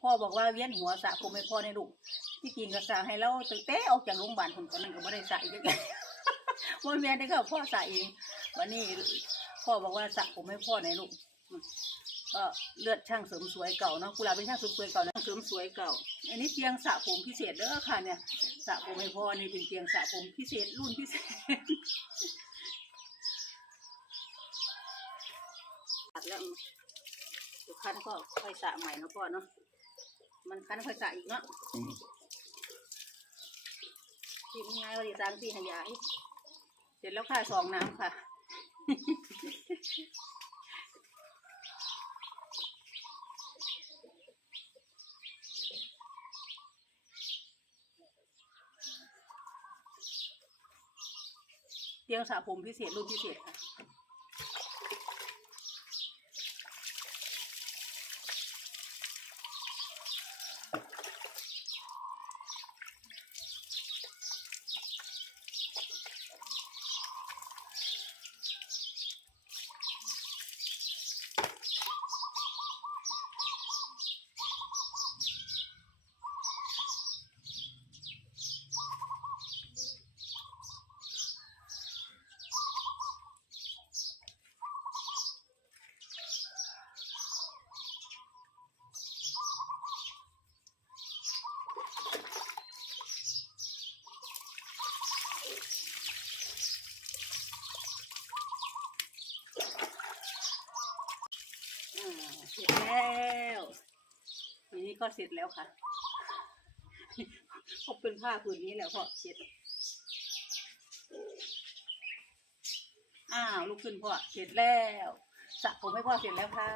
พ่อบอกว่าเวียนหัวสระผมให้พ่อในลูกที่จริงก็สระให้เราตั้งแต่ออกจากโรงพยาบาลคนตอนนั้นก็ไม่ได้สระอีกแล้ววันแม่ได้ก็พ่อสระเองวันนี้พ่อบอกว่าสระผมให้พ่อในลูกก็เลือดช่างเสริมสวยเก่าเนาะกุหลาบเป็นช่างเสริมสวยเก่านะเสริมสวยเก่า อันนี้เตียงสระผมพิเศษเด้อค่ะเนี่ยสระผมให้พ่อนี่เป็นเตียงสระผมพิเศษรุ่นพิเศษตัดแล้วเดี๋ยวคันก็ค่อยสระใหม่นะพ่อเนาะ มันคันค่อยสระอีกเนาะอืมทีมงานวันที่สามสี่ขยายเสร็จแล้วค่ะสองน้ำค่ะเตียงสระผมพิเศษรุ่นพิเศษค่ะ เสร็จแล้วทีนี้ก็เสร็จแล้วค่ะพบเป็นผ้าผืนนี้แล้วพ่อเสร็จอ้าวลุกขึ้นพ่อเสร็จแล้วสระผมให้พ่อเสร็จแล้วค่ะ